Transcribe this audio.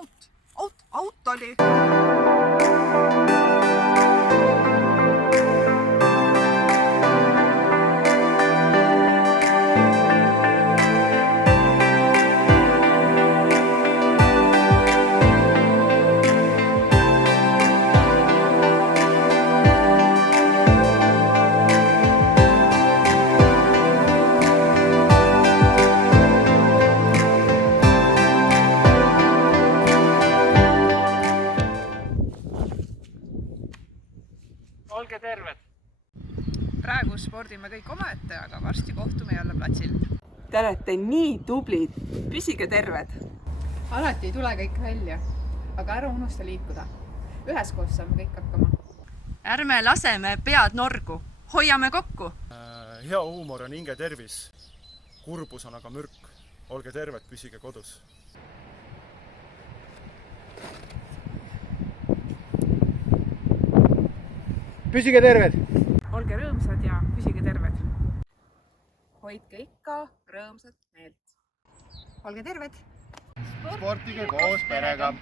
Out oli. Olge terved! Praegu spordime kõik omaette, aga varsti kohtume jälle platsil. Te olete nii tublid, püsige terved! Alati ei tule kõik välja, aga ära unusta liikuda. Üheskoos saame kõik hakkama. Ärme laseme pead norgu, hoiame kokku! Hea huumor on hinge tervis, kurbus on aga mürk. Olge terved, püsige kodus! Püsige terved! Olge rõõmsad ja püsige terved. Hoidke ikka rõõmsat meelt! Olge terved! Sportige koos perega!